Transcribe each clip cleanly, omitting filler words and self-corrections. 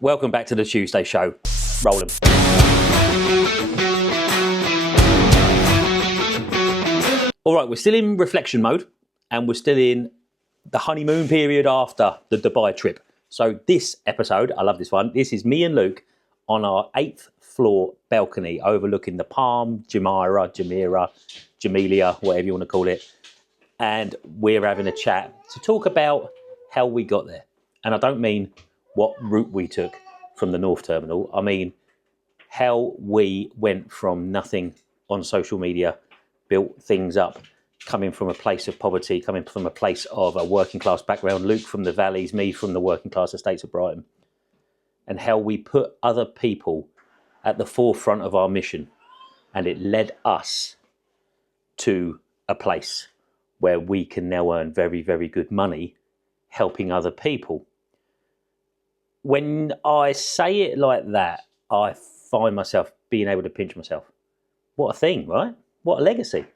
Welcome back to the Tuesday show. Rolling. All right, we're still in reflection mode and we're still in the honeymoon period after the Dubai trip. So this episode, I love this one. This is me and Luke on our 8th floor balcony overlooking the Palm, Jumeirah, whatever you want to call it. And we're having a chat to talk about how we got there. And I don't mean what route we took from the North Terminal. I mean how we went from nothing on social media, built things up, coming from a place of poverty, coming from a place of a working class background, Luke from the valleys, me from the working class estates of Brighton, and how we put other people at the forefront of our mission. And it led us to a place where we can now earn very, very good money helping other people. When I say it like that, I find myself being able to pinch myself. What a thing, right? What a legacy.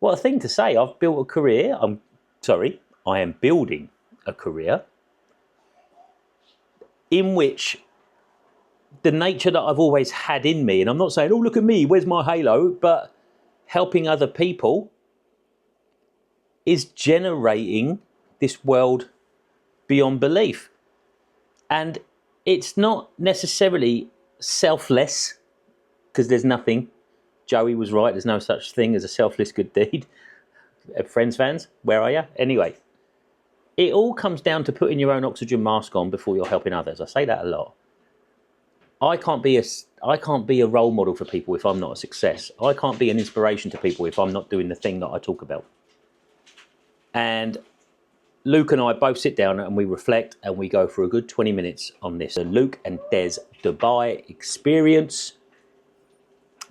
What a thing to say. I've built a career. I am building a career in which the nature that I've always had in me, and I'm not saying, oh, look at me, where's my halo, but helping other people is generating this world beyond belief. And it's not necessarily selfless, because there's nothing. Joey was right, there's no such thing as a selfless good deed. Friends fans, where are you? Anyway, it all comes down to putting your own oxygen mask on before you're helping others. I say that a lot. I can't be a role model for people if I'm not a success. I can't be an inspiration to people if I'm not doing the thing that I talk about. And Luke and I both sit down and we reflect and we go for a good 20 minutes on this. The Luke and Des Dubai experience.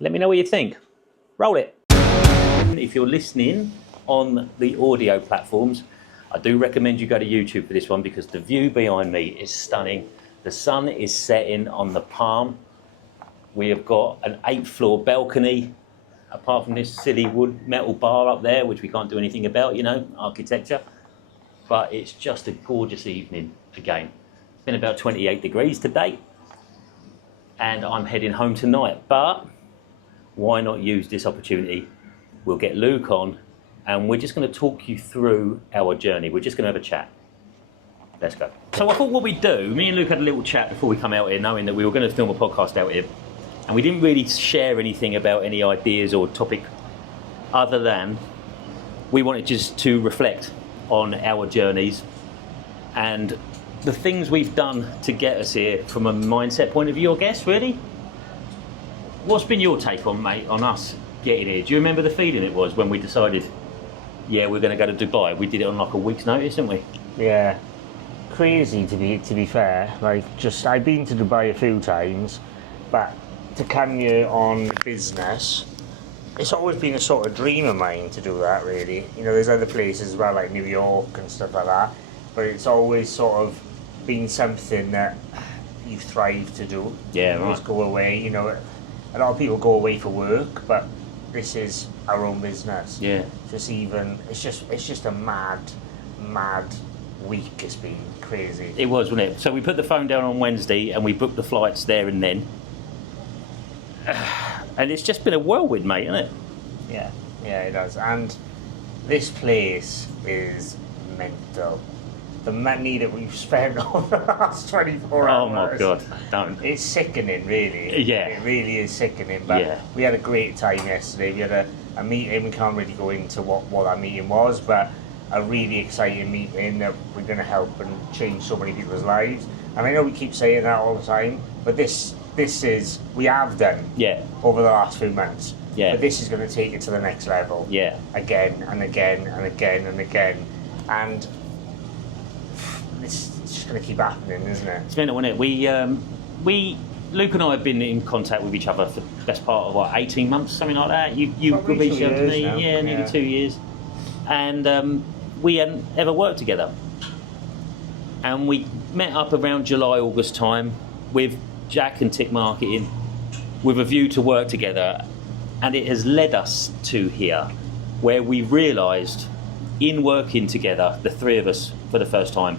Let me know what you think. Roll it. If you're listening on the audio platforms, I do recommend you go to YouTube for this one because the view behind me is stunning. The sun is setting on the Palm. We have got an 8th floor balcony, apart from this silly wood metal bar up there, which we can't do anything about, you know, architecture. But it's just a gorgeous evening again. It's been about 28 degrees today, and I'm heading home tonight. But why not use this opportunity? We'll get Luke on, and we're just going to talk you through our journey. We're just going to have a chat. Let's go. So I thought what we'd do, me and Luke had a little chat before we come out here, knowing that we were going to film a podcast out here, and we didn't really share anything about any ideas or topic other than we wanted just to reflect on our journeys and the things we've done to get us here from a mindset point of view, I guess, really. What's been your take on us getting here? Do you remember the feeling it was when we decided, yeah, we're going to go to Dubai? We did it on like a week's notice, didn't we? Yeah, crazy to be fair. Like, just I've been to Dubai a few times, but to come here on business, it's always been a sort of dream of mine to do that, really. You know, there's other places as well, like New York and stuff like that, but it's always sort of been something that you thrive to do. Yeah, you always go away, you know. A lot of people go away for work, but this is our own business. Yeah. It's just a mad week. It's been crazy. It was, wasn't it? So we put the phone down on Wednesday and we booked the flights there and then. And it's just been a whirlwind, mate, isn't it? Yeah, it does. And this place is mental. The money that we've spent on the last 24 hours. Oh my God, don't. It's sickening, really. Yeah. It really is sickening. But yeah, we had a great time yesterday. We had a meeting. We can't really go into what that meeting was, but a really exciting meeting that we're going to help and change so many people's lives. And I know we keep saying that all the time, but this is, we have done over the last few months. Yeah. But this is going to take it to the next level. Yeah. Again and again and again and again. And it's just going to keep happening, isn't it? It's mental, isn't it? We Luke and I have been in contact with each other for the best part of, what, 18 months, something like that? You reached out to me, nearly 2 years. And we hadn't ever worked together. And we met up around July, August time with Jack and Tick Marketing with a view to work together. And it has led us to here, where we realised in working together, the three of us for the first time,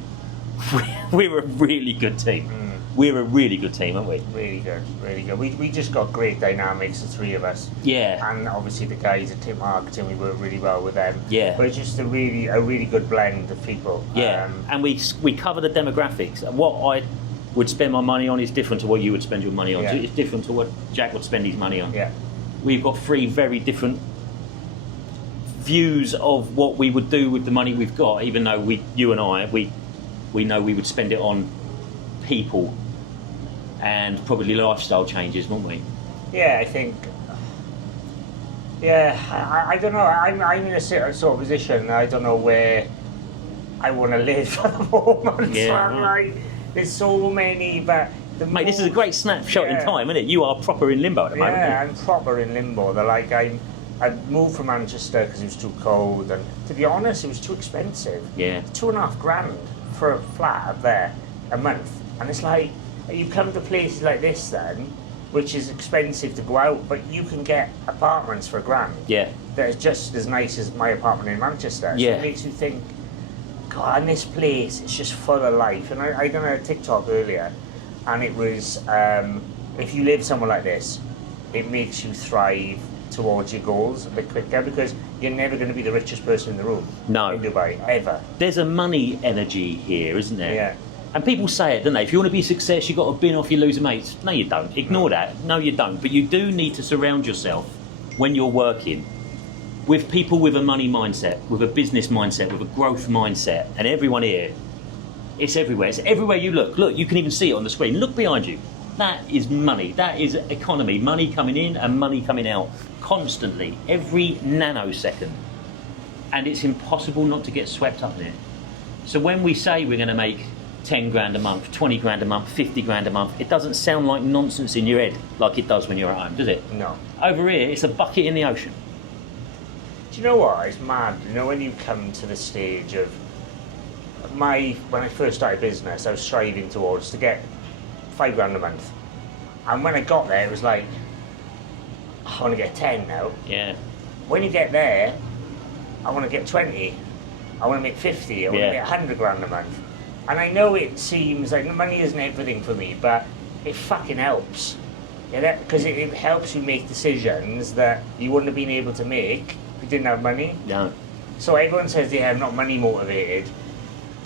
we were a really good team. we're a really good team, aren't we? Really good, really good. We just got great dynamics, the three of us. Yeah. And obviously the guys at Tip Marketing, we work really well with them. Yeah. But it's just a really good blend of people. Yeah, and we cover the demographics. What I would spend my money on is different to what you would spend your money on. Yeah. It's different to what Jack would spend his money on. Yeah. We've got three very different views of what we would do with the money we've got, even though you and I, we know we would spend it on people and probably lifestyle changes, wouldn't we? Yeah, I think. Yeah, I don't know. I'm in a sort of position. I don't know where I want to live at the moment. Yeah. So I'm like, there's so many, but Mate, this is a great snapshot in time, isn't it? You are proper in limbo at the moment. Yeah, I'm proper in limbo. They're like I moved from Manchester because it was too cold, and to be honest, it was too expensive. Yeah. $2.5 grand for a flat up there a month, and it's like you come to places like this then, which is expensive to go out, but you can get apartments for £1 grand. Yeah. That is just as nice as my apartment in Manchester. So Yeah. it makes you think, God, and this place is just full of life. And I done a TikTok earlier, and it was, if you live somewhere like this, it makes you thrive towards your goals a bit quicker, because you're never going to be the richest person in the room. No. In Dubai, ever. There's a money energy here, isn't there? Yeah. And people say it, don't they? If you want to be a success, you've got to bin off your loser mates. No, you don't. Ignore that. No, you don't. But you do need to surround yourself when you're working with people with a money mindset, with a business mindset, with a growth mindset. And everyone here, it's everywhere. It's everywhere you look. Look, you can even see it on the screen. Look behind you. That is money. That is economy. Money coming in and money coming out constantly, every nanosecond. And it's impossible not to get swept up in it. So when we say we're going to make 10 grand a month, 20 grand a month, 50 grand a month, it doesn't sound like nonsense in your head like it does when you're at home, does it? No. Over here, it's a bucket in the ocean. Do you know what? It's mad. You know, when you come to the stage of when I first started business, I was striving towards to get £5 grand a month. And when I got there, it was like, I want to get 10 now. Yeah. When you get there, I want to get 20. I want to make 50. I want to make 100 grand a month. And I know it seems like money isn't everything for me, but it fucking helps. Because it helps you make decisions that you wouldn't have been able to make if you didn't have money. No. So everyone says, yeah, I'm not money motivated.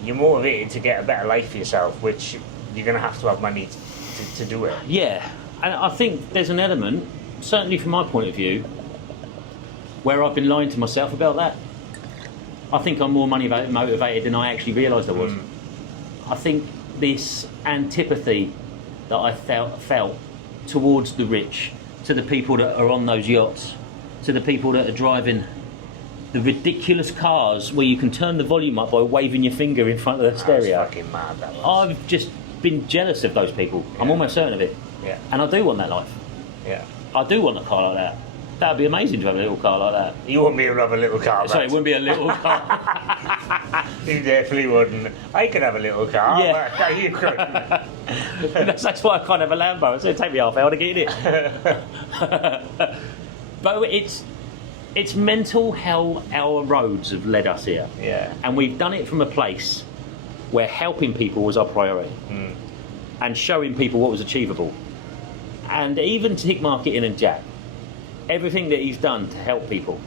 You're motivated to get a better life for yourself, which you're going to have money to do it. Yeah. And I think there's an element, certainly from my point of view, where I've been lying to myself about that. I think I'm more money motivated than I actually realised I was. I think this antipathy that I felt towards the rich, to the people that are on those yachts, to the people that are driving the ridiculous cars where you can turn the volume up by waving your finger in front of the stereo. That's fucking mad, that was. I've just been jealous of those people. I'm almost certain of it. Yeah. And I do want that life. Yeah. I do want a car like that. That would be amazing to have a little car like that. You wouldn't be able to have a little car, Sorry, it wouldn't be a little car. You definitely wouldn't. I could have a little car, Yeah. but you couldn't. that's why I can't have a Lambo. It's going to take me half hour to get in it. But it's mental how our roads have led us here. Yeah. And we've done it from a place where helping people was our priority. And showing people what was achievable. And even Tick Marketing and Jack, everything that he's done to help people.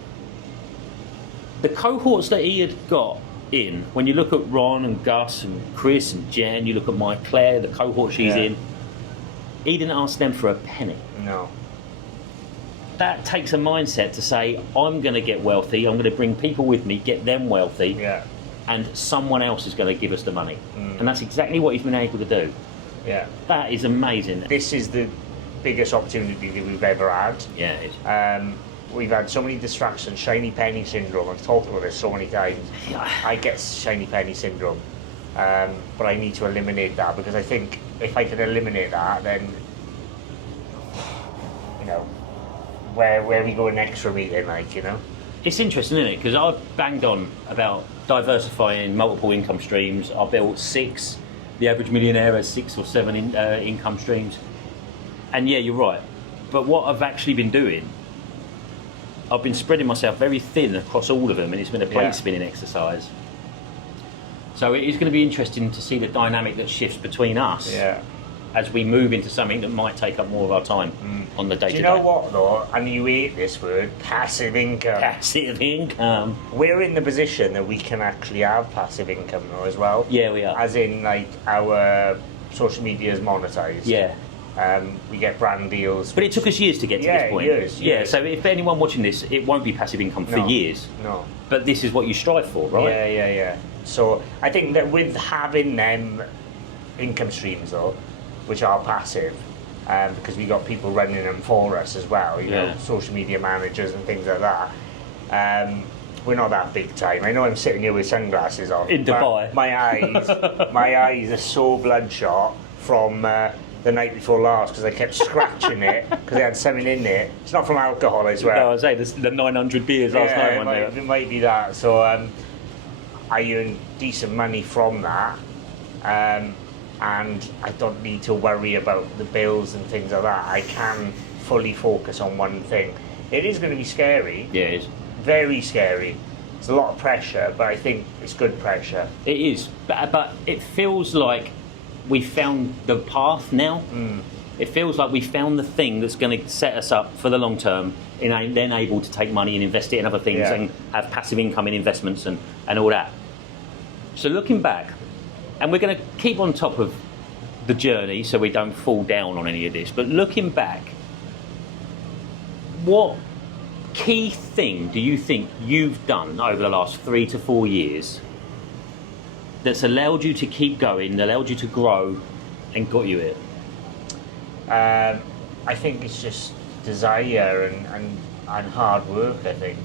The cohorts that he had got in, when you look at Ron and Gus and Chris and Jen, you look at Mike Claire, the cohort she's in, he didn't ask them for a penny. No. That takes a mindset to say, I'm going to get wealthy, I'm going to bring people with me, get them wealthy, and someone else is going to give us the money. And that's exactly what he's been able to do. Yeah. That is amazing. This is the biggest opportunity that we've ever had. Yeah, it is. We've had so many distractions, shiny penny syndrome. I've talked about this so many times. I get shiny penny syndrome, but I need to eliminate that, because I think if I can eliminate that, then you know where we go next from eating, like, you know. It's interesting, isn't it? Because I've banged on about diversifying multiple income streams. I built 6. The average millionaire has 6 or 7 income streams. And yeah, you're right. But what I've actually been doing, I've been spreading myself very thin across all of them, and it's been a plate spinning exercise. So it is going to be interesting to see the dynamic that shifts between us. Yeah. as we move into something that might take up more of our time on the day to Do day. you know what though? And you hate this word, passive income. Passive income. We're in the position that we can actually have passive income though as well. Yeah, we are. As in, like, our social media is monetized. Yeah. We get brand deals. But it took us years to get to this point. Years. Yeah, so if anyone watching this, it won't be passive income for No. years. No. But this is what you strive for, right? Yeah. So I think that with having them income streams though, which are passive, because we got people running them for us as well, you know, Yeah. social media managers and things like that. We're not that big time. I know I'm sitting here with sunglasses on. In Dubai. My eyes are so bloodshot from the night before last because I kept scratching it because they had something in it. It's not from alcohol, I swear. No, I was saying the 900 beers last night. It might be that. So I earn decent money from that, and I don't need to worry about the bills and things like that. I can fully focus on one thing. It is going to be scary. Yeah, it is. Very scary. It's a lot of pressure, but I think it's good pressure. It is, but it feels like we found the path now. It feels like we found the thing that's going to set us up for the long term, and then able to take money and invest it in other things Yeah. and have passive income in investments and all that. So looking back, and we're going to keep on top of the journey so we don't fall down on any of this, but looking back, what key thing do you think you've done over the last 3 to 4 years that's allowed you to keep going, allowed you to grow, and got you here? I think it's just desire and hard work. I think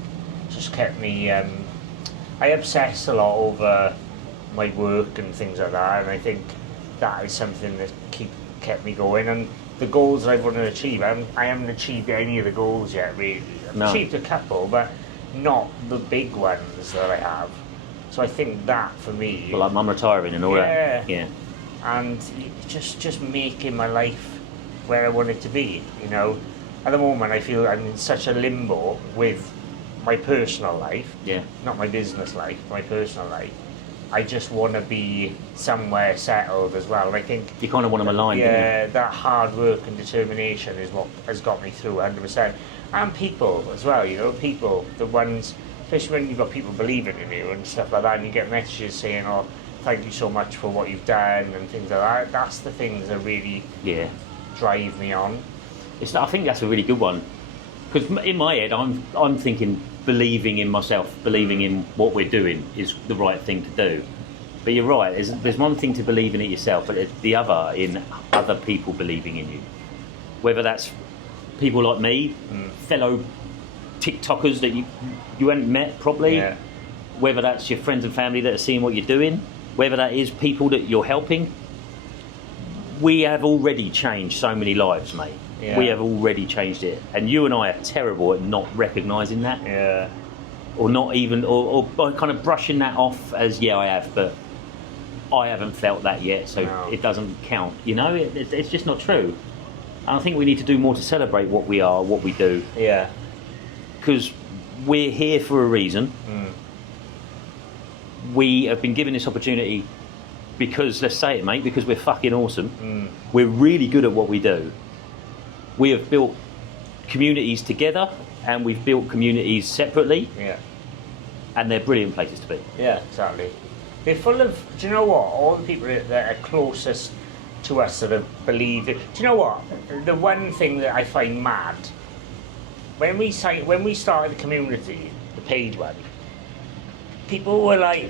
just kept me. I obsess a lot over my work and things like that, and I think that is something that kept me going. And the goals that I want to achieve, I haven't achieved any of the goals yet. Really, I've No. achieved a couple, but not the big ones that I have. So I think that for me, Well, like mum retiring and all that. Yeah. and just making my life where I want it to be. You know, at the moment I feel I'm in such a limbo with my personal life, Yeah. not my business life, my personal life. I just want to be somewhere settled as well. And I think You kind of want them aligned, don't you? yeah, that hard work and determination is what has got me through 100%. And people as well, you know, people, the ones, especially when you've got people believing in you and stuff like that, and you get messages saying, oh, thank you so much for what you've done and things like that. That's the things that really Yeah. drive me on. I think that's a really good one. Because in my head, I'm thinking believing in myself, believing in what we're doing is the right thing to do. But you're right, there's one thing to believe in it yourself, but the other in other people believing in you. Whether that's people like me, fellow TikTokers that you hadn't met probably, Yeah. whether that's your friends and family that are seeing what you're doing, whether that is people that you're helping. We have already changed so many lives, mate. Yeah. We have already changed it. And you and I are terrible at not recognising that, Yeah. or not even, or by kind of brushing that off as, yeah, I have, but I haven't felt that yet, so No. it doesn't count. You know, it's just not true. And I think we need to do more to celebrate what we are, what we do, Yeah. because we're here for a reason. We have been given this opportunity because, let's say it, mate, because we're fucking awesome. We're really good at what we do. We have built communities together, and we've built communities separately, Yeah. and they're brilliant places to be. Yeah, exactly. They're full of, do you know what? All the people that are closest to us that have believed it. Do you know what? The one thing that I find mad, when we started the community, the paid one, people were like,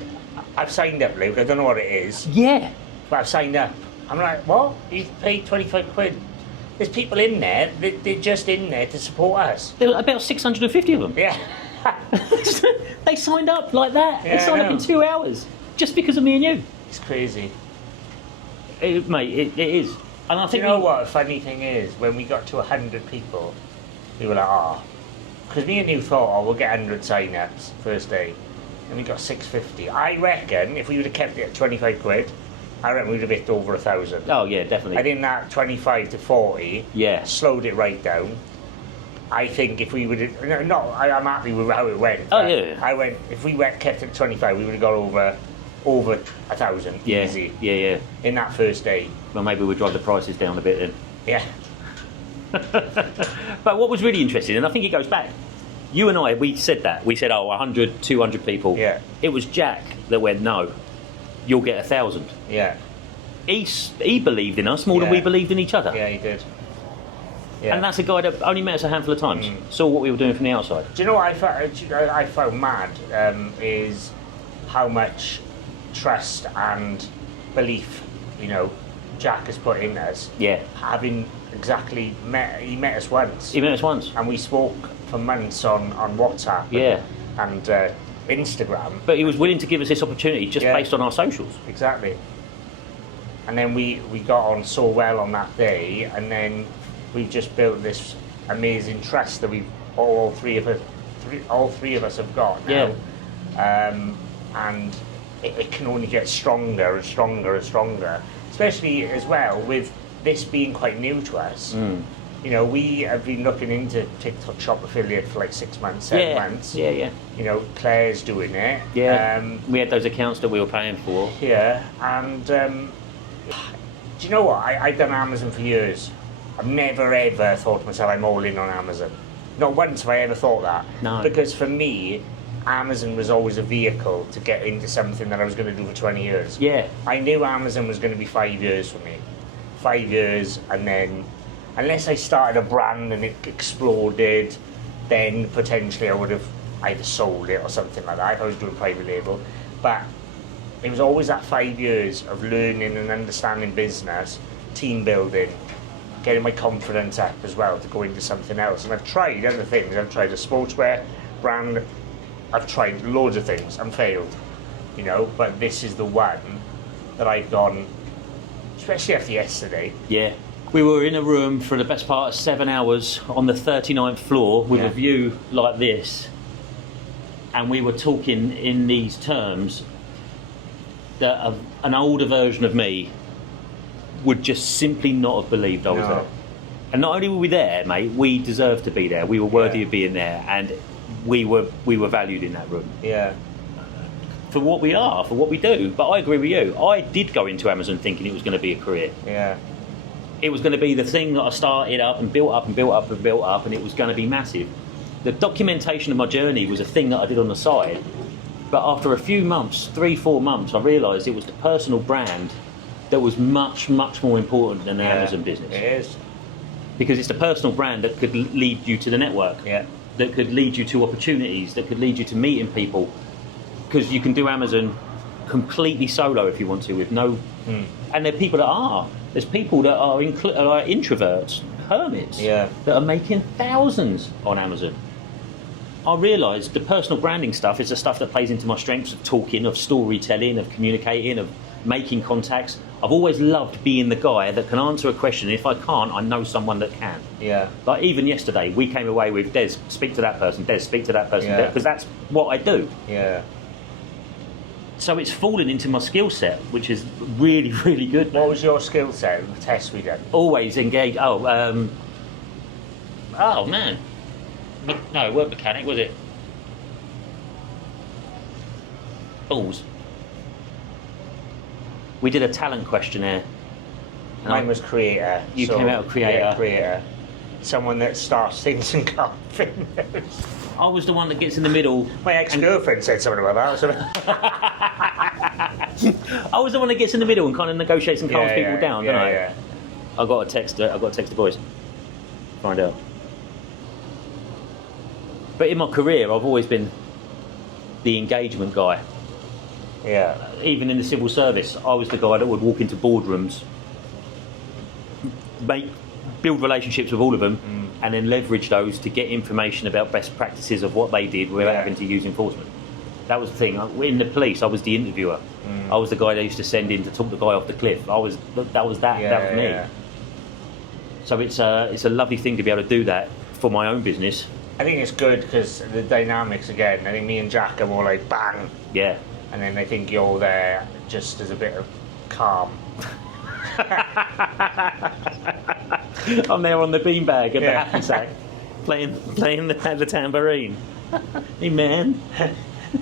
I've signed up, Luke, I don't know what it is, Yeah. but I've signed up. I'm like, what? You've paid 25 quid? There's people in there, they're just in there to support us. There were about 650 of them. Yeah. They signed up like that. Yeah, They signed I up in know. 2 hours just because of me and you. It's crazy. Mate, it is. And I Do think you know what the funny thing is? When we got to 100 people, we were like, oh. Because me and you thought, oh, we'll get 100 sign-ups first day. And we got 650. I reckon if we would have kept it at 25 quid, I reckon we would have hit over 1,000. Oh yeah, definitely. I think that 25 to 40 Yeah. slowed it right down. I think if we would have... I'm happy with how it went. Oh, but yeah. I went... If we kept it at 25, we would have got over over 1,000 Yeah, easy yeah. in that first day. Well, maybe we'll drive the prices down a bit then. Yeah, But what was really interesting, and I think it goes back, you and I, we said that. We said, 100, 200 people. Yeah. It was Jack that went, no, you'll get 1,000. yeah, He believed in us more than Yeah. we believed in each other. yeah, he did. Yeah. And that's a guy that only met us a handful of times. Saw what we were doing from the outside. Do you know what I found mad is how much trust and belief, Jack has put in us. Yeah. Having he met us once, He met us once. and we spoke for months on WhatsApp. Yeah. And Instagram. But he was willing to give us this opportunity just Yeah. based on our socials. Exactly. And then we got on so well on that day, and then we've just built this amazing trust that all three of us have got now. And it can only get stronger and stronger and stronger, especially as well with this being quite new to us. We have been looking into TikTok Shop affiliate for like 6 months, 7 months. Yeah. Claire's doing it. Yeah. We had those accounts that we were paying for. Yeah, and do you know what? I've done Amazon for years. I've never ever thought to myself I'm all in on Amazon. Not once have I ever thought that. No. Because for me, Amazon was always a vehicle to get into something that I was going to do for 20 years. Yeah. I knew Amazon was going to be 5 years for me. 5 years, and then unless I started a brand and it exploded, then potentially I would have either sold it or something like that if I was doing private label. But it was always that 5 years of learning and understanding business, team building, getting my confidence up as well to go into something else. And I've tried other things. I've tried a sportswear brand. I've tried loads of things and failed, but this is the one that I've gone, especially after yesterday. Yeah. We were in a room for the best part of 7 hours on the 39th floor with a view like this, and we were talking in these terms that an older version of me would just simply not have believed I was there. And not only were we there, mate, we deserved to be there. We were worthy of being there, and we were valued in that room. Yeah. For what we are, for what we do. But I agree with you. I did go into Amazon thinking it was going to be a career. Yeah. It was going to be the thing that I started up and built up and built up and built up, and it was going to be massive. The documentation of my journey was a thing that I did on the side. But after a few months, 3-4 months, I realised it was the personal brand that was much, much more important than the Amazon business. It is. Because it's the personal brand that could lead you to the network. Yeah. That could lead you to opportunities, that could lead you to meeting people. Because you can do Amazon completely solo if you want to, with no... And there are people that are. There's people that are introverts, hermits, that are making thousands on Amazon. I realised the personal branding stuff is the stuff that plays into my strengths of talking, of storytelling, of communicating, of making contacts. I've always loved being the guy that can answer a question. If I can't, I know someone that can. Yeah. Like even yesterday, we came away with Des, speak to that person, Des, speak to that person, Yeah. because that's what I do. Yeah. So it's fallen into my skill set, which is really, really good. What was your skill set? The test we did. Always engage. Oh man. No, it weren't mechanic, was it? Balls. We did a talent questionnaire. Mine was creator. You came out of creator. Yeah, creator. Someone that starts things and can't finish. I was the one that gets in the middle. My ex-girlfriend said something about that. I was the one that gets in the middle and kind of negotiates and calms people down, don't I? Yeah. I got to text the boys. Find out. But in my career, I've always been the engagement guy. Yeah. Even in the civil service, I was the guy that would walk into boardrooms, build relationships with all of them, and then leverage those to get information about best practices of what they did without having to use enforcement. That was the thing. In the police, I was the interviewer. I was the guy they used to send in to talk the guy off the cliff. That was me. Yeah. So it's a lovely thing to be able to do that for my own business. I think it's good because the dynamics again. I think me and Jack are more like bang. Yeah. And then I think you're there just as a bit of calm. I'm there on the beanbag at the happy sack, playing the tambourine. Hey man,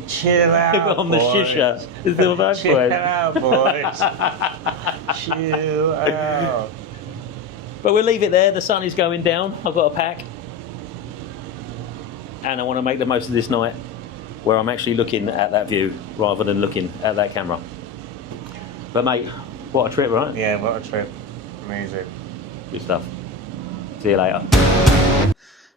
Chill out, On the boys. shisha. It's the bad Chill boys. out, boys. Chill out. But we'll leave it there. The sun is going down. I've got a pack. And I want to make the most of this night where I'm actually looking at that view rather than looking at that camera. But mate, what a trip, right? Yeah, what a trip. Amazing. Good stuff. See you later.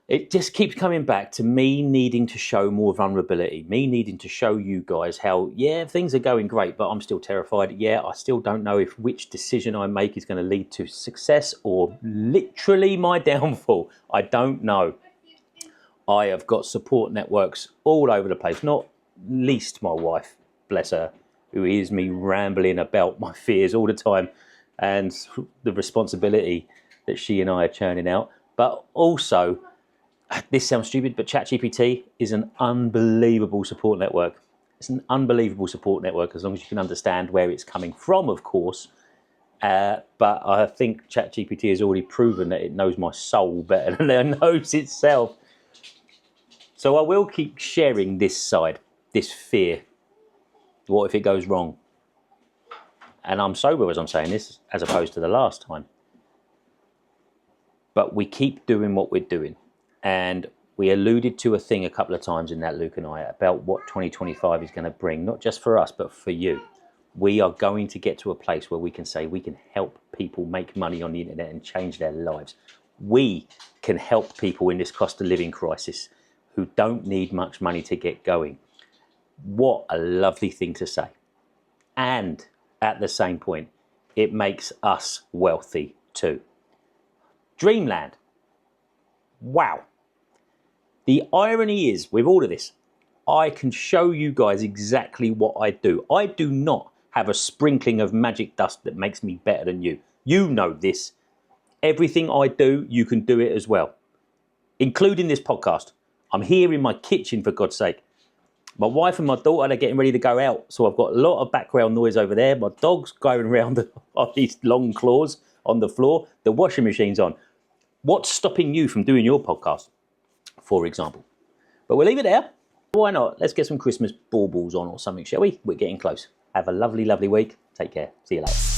It just keeps coming back to me needing to show more vulnerability, me needing to show you guys how, yeah, things are going great, but I'm still terrified. Yeah, I still don't know if which decision I make is going to lead to success or literally my downfall. I don't know. I have got support networks all over the place, not least my wife, bless her, who hears me rambling about my fears all the time and the responsibility that she and I are churning out. But also, this sounds stupid, but ChatGPT is an unbelievable support network. It's an unbelievable support network as long as you can understand where it's coming from, of course. But I think ChatGPT has already proven that it knows my soul better than it knows itself. So I will keep sharing this side, this fear. What if it goes wrong? And I'm sober as I'm saying this, as opposed to the last time. But we keep doing what we're doing. And we alluded to a thing a couple of times in that, Luke and I, about what 2025 is going to bring, not just for us, but for you. We are going to get to a place where we can say we can help people make money on the internet and change their lives. We can help people in this cost of living crisis who don't need much money to get going. What a lovely thing to say. And at the same point, it makes us wealthy too. Dreamland. Wow. The irony is, with all of this, I can show you guys exactly what I do. I do not have a sprinkling of magic dust that makes me better than you. You know this. Everything I do, you can do it as well, including this podcast. I'm here in my kitchen, for God's sake. My wife and my daughter are getting ready to go out, so I've got a lot of background noise over there. My dog's going around on these long claws on the floor. The washing machine's on. What's stopping you from doing your podcast, for example? But we'll leave it there. Why not? Let's get some Christmas baubles on or something, shall we? We're getting close. Have a lovely, lovely week. Take care. See you later.